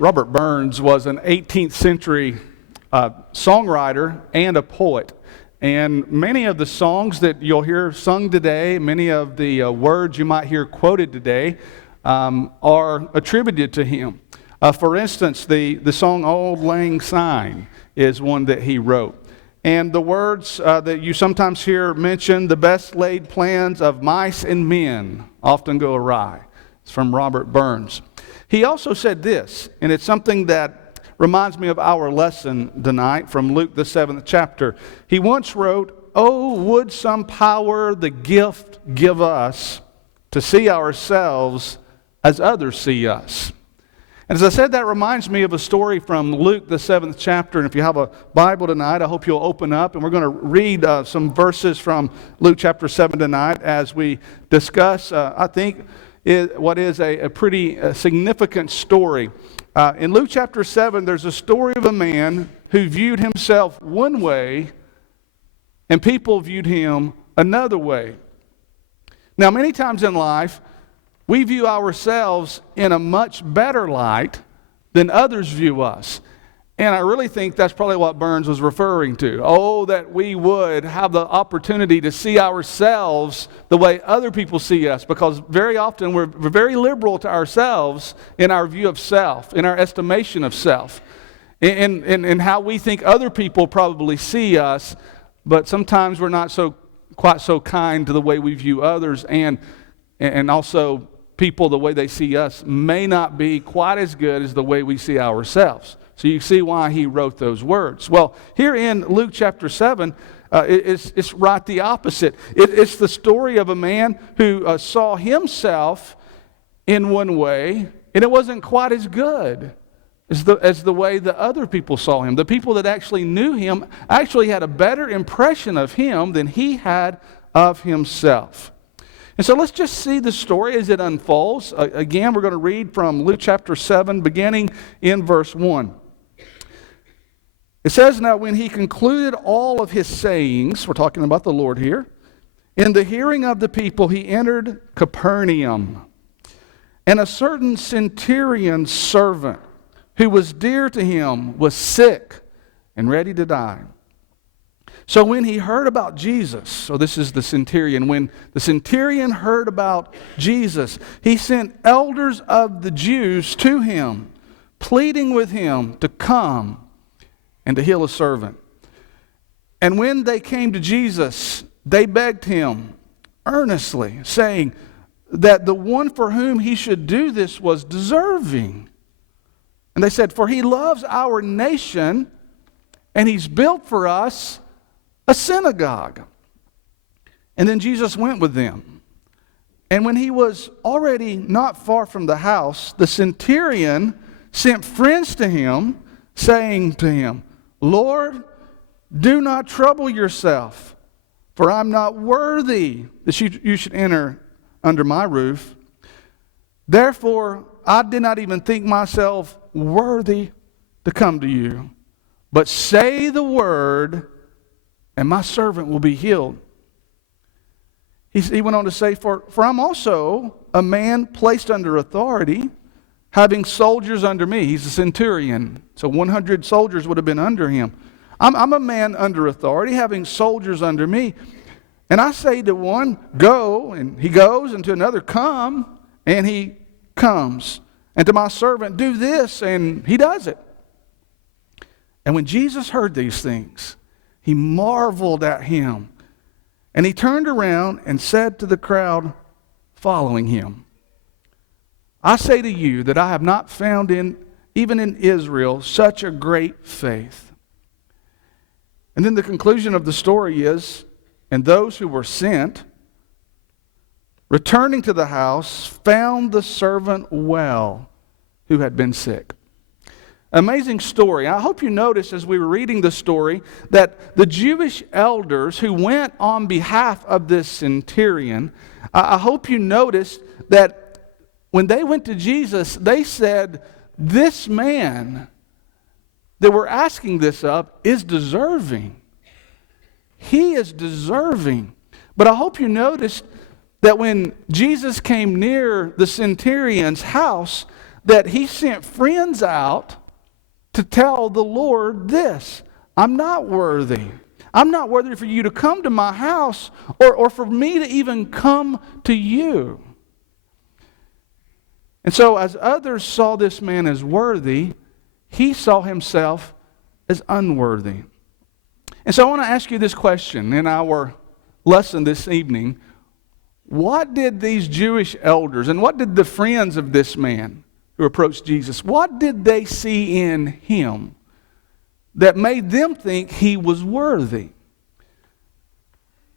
Robert Burns was an 18th century songwriter and a poet. And many of the songs that you'll hear sung today, many of the words you might hear quoted today are attributed to him. For instance, the song Auld Lang Syne is one that he wrote. And the words that you sometimes hear mentioned, the best laid plans of mice and men often go awry. It's from Robert Burns. He also said this, and it's something that reminds me of our lesson tonight from Luke, the 7th chapter. He once wrote, "Oh, would some power the gift give us to see ourselves as others see us." And as I said, that reminds me of a story from Luke, the 7th chapter. And if you have a Bible tonight, I hope you'll open up. And we're going to read some verses from Luke chapter 7 tonight as we discuss, I think, what is a pretty significant story. In Luke chapter 7, there's a story of a man who viewed himself one way and people viewed him another way. Now, many times in life, we view ourselves in a much better light than others view us. And I really think that's probably what Burns was referring to. Oh, that we would have the opportunity to see ourselves the way other people see us, because very often we're very liberal to ourselves in our view of self, in our estimation of self, in how we think other people probably see us, but sometimes we're not quite so kind to the way we view others, and also people, the way they see us may not be quite as good as the way we see ourselves. So you see why he wrote those words. Well, here in Luke chapter 7, it's right the opposite. It's the story of a man who saw himself in one way, and it wasn't quite as good as the way the other people saw him. The people that actually knew him actually had a better impression of him than he had of himself. And so let's just see the story as it unfolds. Again, we're going to read from Luke chapter 7, beginning in verse 1. It says, "Now when he concluded all of his sayings," we're talking about the Lord here, "in the hearing of the people, he entered Capernaum. And a certain centurion's servant, who was dear to him, was sick and ready to die. So when he heard about Jesus," so this is the centurion, "when the centurion heard about Jesus, he sent elders of the Jews to him, pleading with him to come and to heal his servant. And when they came to Jesus, they begged him earnestly, saying that the one for whom he should do this was deserving. And they said, for he loves our nation, and he's built for us a synagogue. And then Jesus went with them. And when he was already not far from the house, the centurion sent friends to him, saying to him, Lord, do not trouble yourself, for I'm not worthy that you should enter under my roof. Therefore, I did not even think myself worthy to come to you. But say the word, and my servant will be healed. He went on to say, for I'm also a man placed under authority, having soldiers under me. He's a centurion, so 100 soldiers would have been under him. I'm a man under authority, having soldiers under me. And I say to one, go, and he goes, and to another, come, and he comes. And to my servant, do this, and he does it. And when Jesus heard these things, he marveled at him. And he turned around and said to the crowd following him, I say to you that I have not found even in Israel such a great faith. And then the conclusion of the story is, and those who were sent, returning to the house, found the servant well who had been sick. Amazing story. I hope you noticed as we were reading the story that the Jewish elders who went on behalf of this centurion, I hope you noticed that when they went to Jesus, they said, this man that we're asking this of is deserving. He is deserving. But I hope you noticed that when Jesus came near the centurion's house, that he sent friends out to tell the Lord this: I'm not worthy. I'm not worthy for you to come to my house or for me to even come to you. And so as others saw this man as worthy, he saw himself as unworthy. And so I want to ask you this question in our lesson this evening. What did these Jewish elders and what did the friends of this man who approached Jesus, what did they see in him that made them think he was worthy?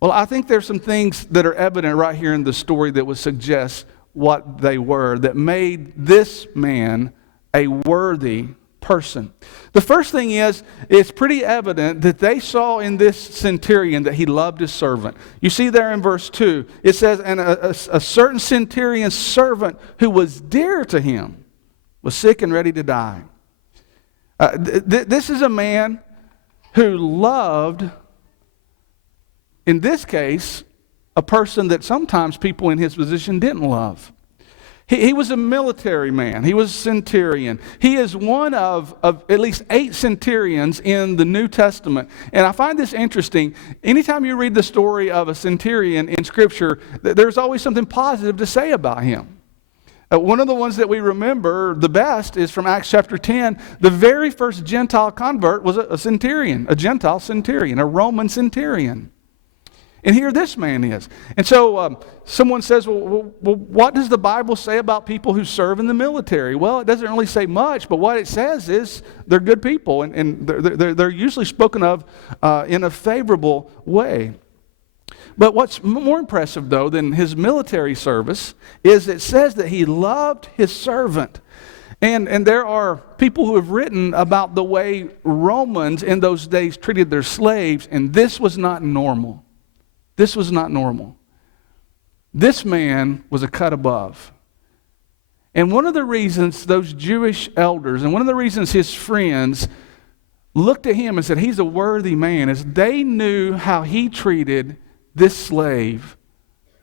Well, I think there's some things that are evident right here in the story that would suggest what they were, that made this man a worthy person. The first thing is, it's pretty evident that they saw in this centurion that he loved his servant. You see there in verse 2, it says, and a certain centurion's servant who was dear to him was sick and ready to die. This is a man who loved, in this case, a person that sometimes people in his position didn't love. He was a military man. He was a centurion. He is one of at least 8 centurions in the New Testament. And I find this interesting. Anytime you read the story of a centurion in Scripture, there's always something positive to say about him. One of the ones that we remember the best is from Acts chapter 10. The very first Gentile convert was a centurion, a Gentile centurion, a Roman centurion. And here this man is. And so someone says, well, what does the Bible say about people who serve in the military? Well, it doesn't really say much, but what it says is they're good people, and they're usually spoken of in a favorable way. But what's more impressive, though, than his military service is it says that he loved his servant. And there are people who have written about the way Romans in those days treated their slaves, and this was not normal. This was not normal. This man was a cut above. And one of the reasons those Jewish elders, and one of the reasons his friends looked at him and said, he's a worthy man, is they knew how he treated this slave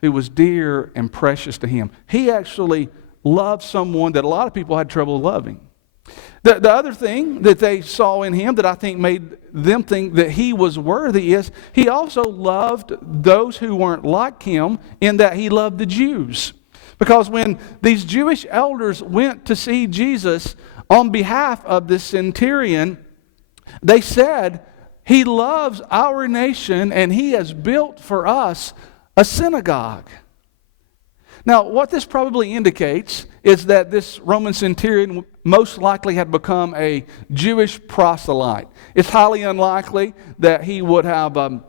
who was dear and precious to him. He actually loved someone that a lot of people had trouble loving. The other thing that they saw in him that I think made them think that he was worthy is he also loved those who weren't like him, in that he loved the Jews. Because when these Jewish elders went to see Jesus on behalf of this centurion, they said, he loves our nation and he has built for us a synagogue. Now, what this probably indicates is that this Roman centurion most likely had become a Jewish proselyte. It's highly unlikely that he would have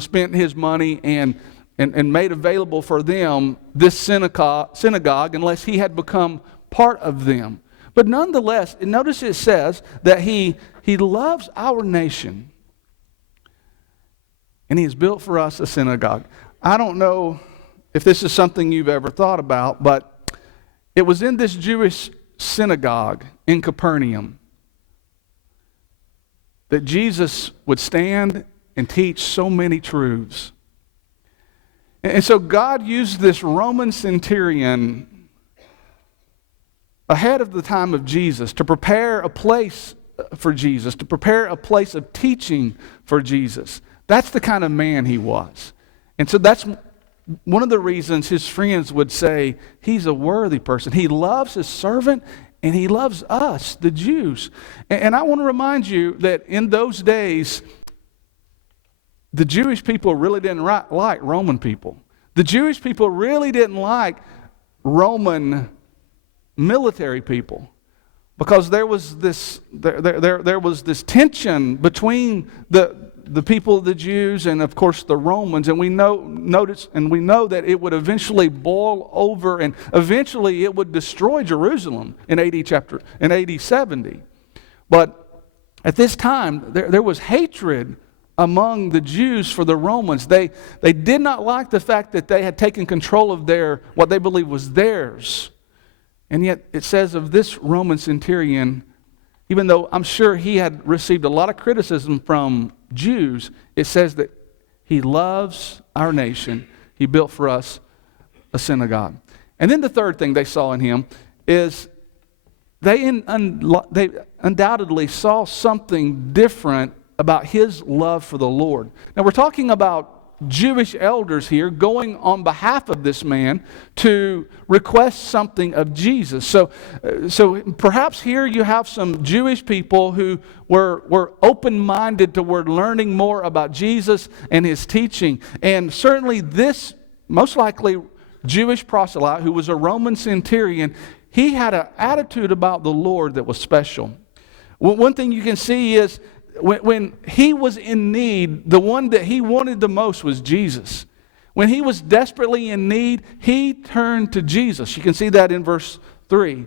spent his money and made available for them this synagogue unless he had become part of them. But nonetheless, notice it says that he loves our nation and he has built for us a synagogue. I don't know if this is something you've ever thought about, but it was in this Jewish synagogue in Capernaum that Jesus would stand and teach so many truths. And so God used this Roman centurion ahead of the time of Jesus to prepare a place for Jesus, to prepare a place of teaching for Jesus. That's the kind of man he was. And so that's one of the reasons his friends would say he's a worthy person. He loves his servant and he loves us, the Jews. And I want to remind you that in those days, the Jewish people really didn't like Roman people. The Jewish people really didn't like Roman military people, because there was this tension between the people of the Jews and of course the Romans, and we know that it would eventually boil over and eventually it would destroy Jerusalem in AD 70. But at this time there was hatred among the Jews for the Romans. They did not like the fact that they had taken control of what they believed was theirs. And yet it says of this Roman centurion, even though I'm sure he had received a lot of criticism from Jews, it says that he loves our nation. He built for us a synagogue. And then the third thing they saw in him is they undoubtedly saw something different about his love for the Lord. Now we're talking about Jewish elders here going on behalf of this man to request something of Jesus. So perhaps here you have some Jewish people who were open-minded toward learning more about Jesus and his teaching. And certainly this, most likely Jewish proselyte who was a Roman centurion, he had an attitude about the Lord that was special. One thing you can see is when he was in need, the one that he wanted the most was Jesus. When he was desperately in need, he turned to Jesus. You can see that in verse 3,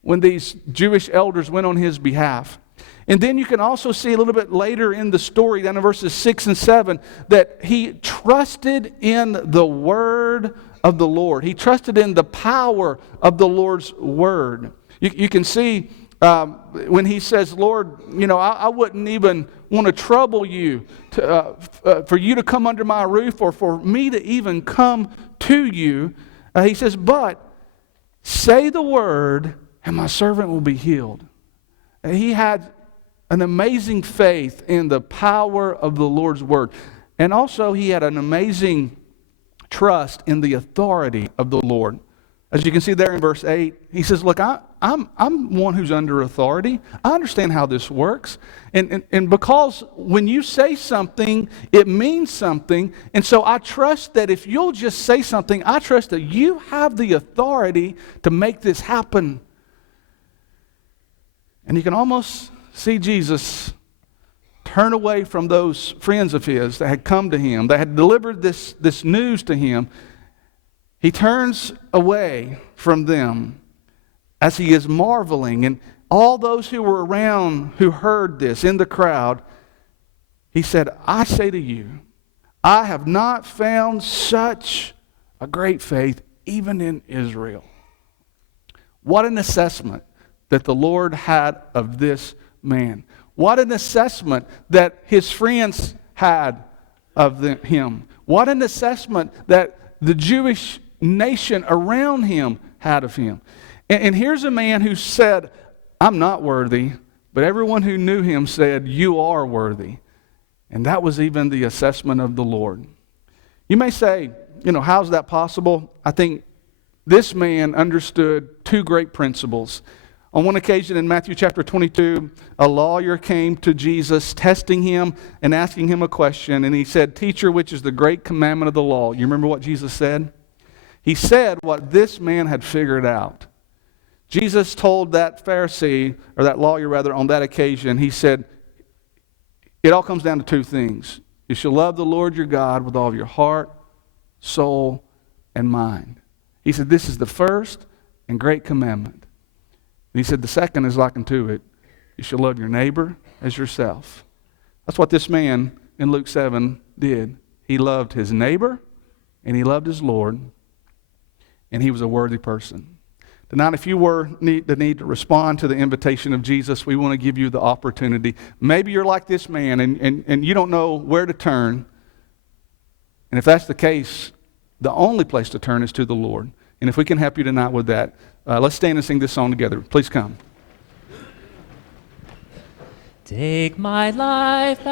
when these Jewish elders went on his behalf. And then you can also see a little bit later in the story, down in verses 6 and 7, that he trusted in the word of the Lord. He trusted in the power of the Lord's word. You can see when he says, Lord, I wouldn't even want to trouble you for you to come under my roof or for me to even come to you. He says, but say the word and my servant will be healed. And he had an amazing faith in the power of the Lord's word. And also he had an amazing trust in the authority of the Lord. As you can see there in verse 8, he says, look, I'm one who's under authority. I understand how this works. And because when you say something, it means something. And so I trust that if you'll just say something, I trust that you have the authority to make this happen. And you can almost see Jesus turn away from those friends of his that had come to him, that had delivered this news to him. He turns away from them as he is marveling. And all those who were around who heard this in the crowd, he said, I say to you, I have not found such a great faith even in Israel. What an assessment that the Lord had of this man. What an assessment that his friends had of him. What an assessment that the Jewish nation around him had of him. And here's a man who said, I'm not worthy, but everyone who knew him said, you are worthy. And that was even the assessment of the Lord. You may say, how's that possible? I think this man understood two great principles. On one occasion in Matthew chapter 22, a lawyer came to Jesus, testing him and asking him a question. And he said, Teacher, which is the great commandment of the law? You remember what Jesus said? He said what this man had figured out. Jesus told that Pharisee, or that lawyer rather, on that occasion, he said, it all comes down to two things. You shall love the Lord your God with all of your heart, soul, and mind. He said, this is the first and great commandment. And he said, the second is like unto it. You shall love your neighbor as yourself. That's what this man in Luke 7 did. He loved his neighbor and he loved his Lord, and he was a worthy person. Tonight, if you need to respond to the invitation of Jesus, we want to give you the opportunity. Maybe you're like this man and you don't know where to turn. And if that's the case, the only place to turn is to the Lord. And if we can help you tonight with that, let's stand and sing this song together. Please come. Take my life